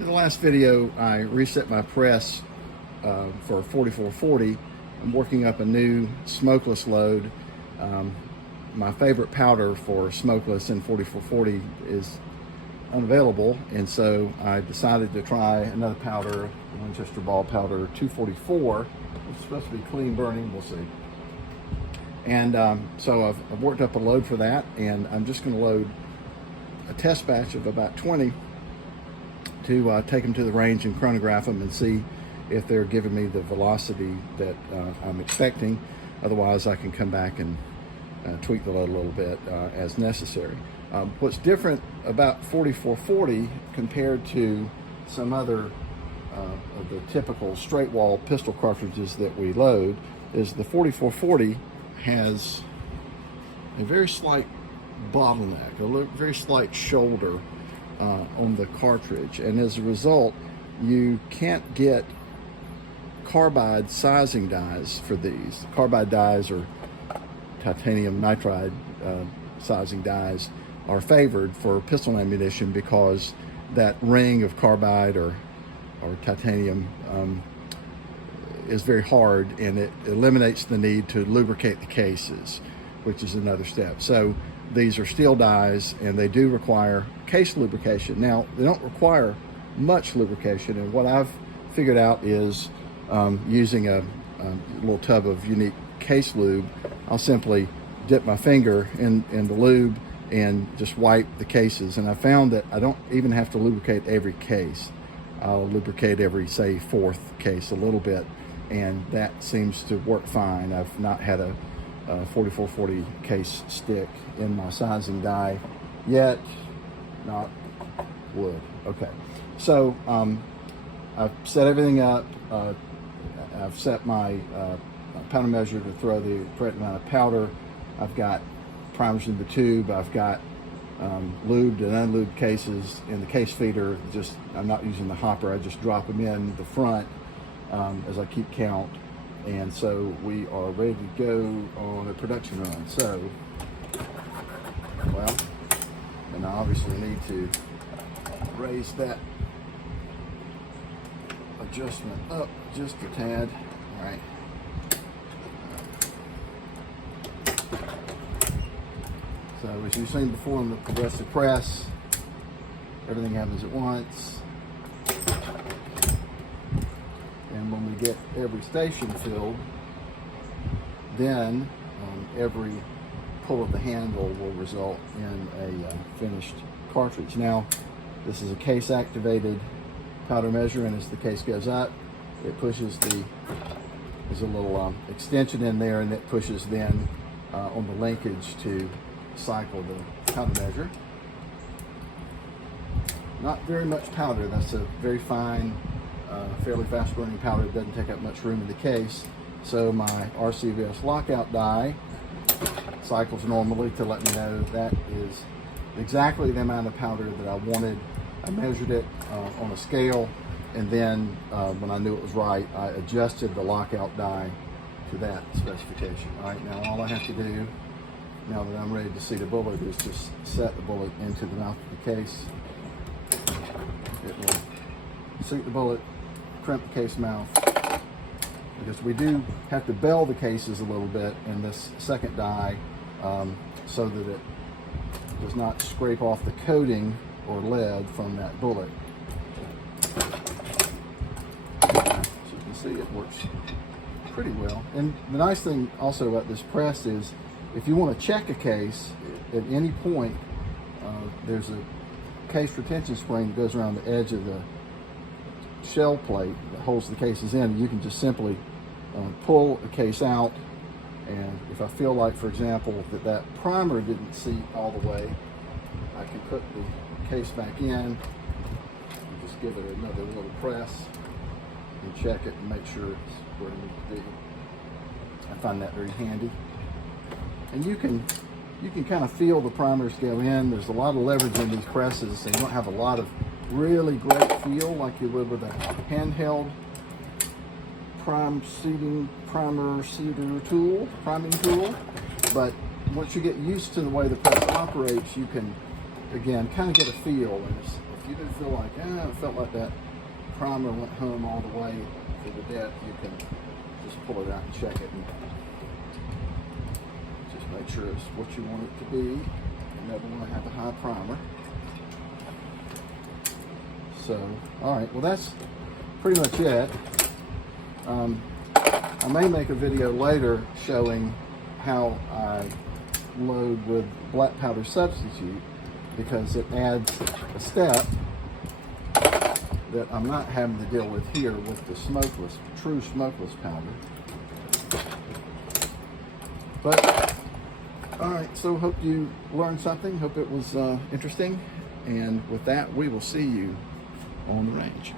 In the last video, I reset my press for 4440. I'm working up a new smokeless load. My favorite powder for smokeless in 4440 is unavailable, and so I decided to try another powder, Winchester Ball Powder 244. It's supposed to be clean burning, we'll see. And so I've worked up a load for that, and I'm just going to load a test batch of about 20 to take them to the range and chronograph them and see if they're giving me the velocity that I'm expecting. Otherwise, I can come back and tweak the load a little bit as necessary. What's different about 4440 compared to some other of the typical straight wall pistol cartridges that we load is the 4440 has a very slight bottleneck, a very slight shoulder on the cartridge, and as a result you can't get carbide sizing dies for these. Carbide dies or titanium nitride sizing dies are favored for pistol ammunition because that ring of carbide or titanium is very hard, and it eliminates the need to lubricate the cases, which is another step. So these are steel dies, and they do require case lubrication. Now, they don't require much lubrication, and what I've figured out is using a little tub of unique case lube. I'll simply dip my finger in the lube and just wipe the cases, and I found that I don't even have to lubricate every case. I'll lubricate every, say, fourth case a little bit, and that seems to work fine. I've not had a 4440 case stick in my sizing die yet, not wood. Okay, so I've set everything up. I've set my powder measure to throw the correct amount of powder. I've got primers in the tube. I've got lubed and unlubed cases in the case feeder. I'm not using the hopper. I just drop them in the front as I keep count. And so we are ready to go on a production run. So, well, and I obviously need to raise that adjustment up just a tad. All right. So as you've seen before in the progressive press, everything happens at once. And when we get every station filled, then every pull of the handle will result in a finished cartridge. Now, this is a case activated powder measure, and as the case goes up, it pushes there's a little extension in there, and it pushes then on the linkage to cycle the powder measure. Not very much powder. That's a very fine, fairly fast burning powder. It doesn't take up much room in the case. So my RCVS lockout die cycles normally to let me know that is exactly the amount of powder that I wanted. I measured it on a scale, and then when I knew it was right, I adjusted the lockout die to that specification. All right, now all I have to do, now that I'm ready to see the bullet, is just set the bullet into the mouth of the case. It will seat the bullet, crimp the case mouth, because we do have to bell the cases a little bit in this second die so that it does not scrape off the coating or lead from that bullet. As you can see, it works pretty well. And the nice thing also about this press is if you want to check a case at any point, there's a case retention spring that goes around the edge of the shell plate that holds the cases in. You can just simply pull a case out, and if I feel like, for example, that primer didn't seat all the way, I can put the case back in and just give it another little press and check it and make sure it's where it needs to be. I find that very handy. And you can kind of feel the primers go in. There's a lot of leverage in these presses, so you don't have a lot of really great feel like you would with a handheld priming tool. But once you get used to the way the press operates, you can, again, kind of get a feel, and it's a if you do feel like, it felt like that primer went home all the way to the depth, you can just pull it out and check it and just make sure it's what you want it to be. You never want to have a high primer. So, all right, well, that's pretty much it. I may make a video later showing how I load with black powder substitute, because it adds a step that I'm not having to deal with here with the smokeless, true smokeless powder. But, all right, so hope you learned something. Hope it was interesting. And with that, we will see you on the range.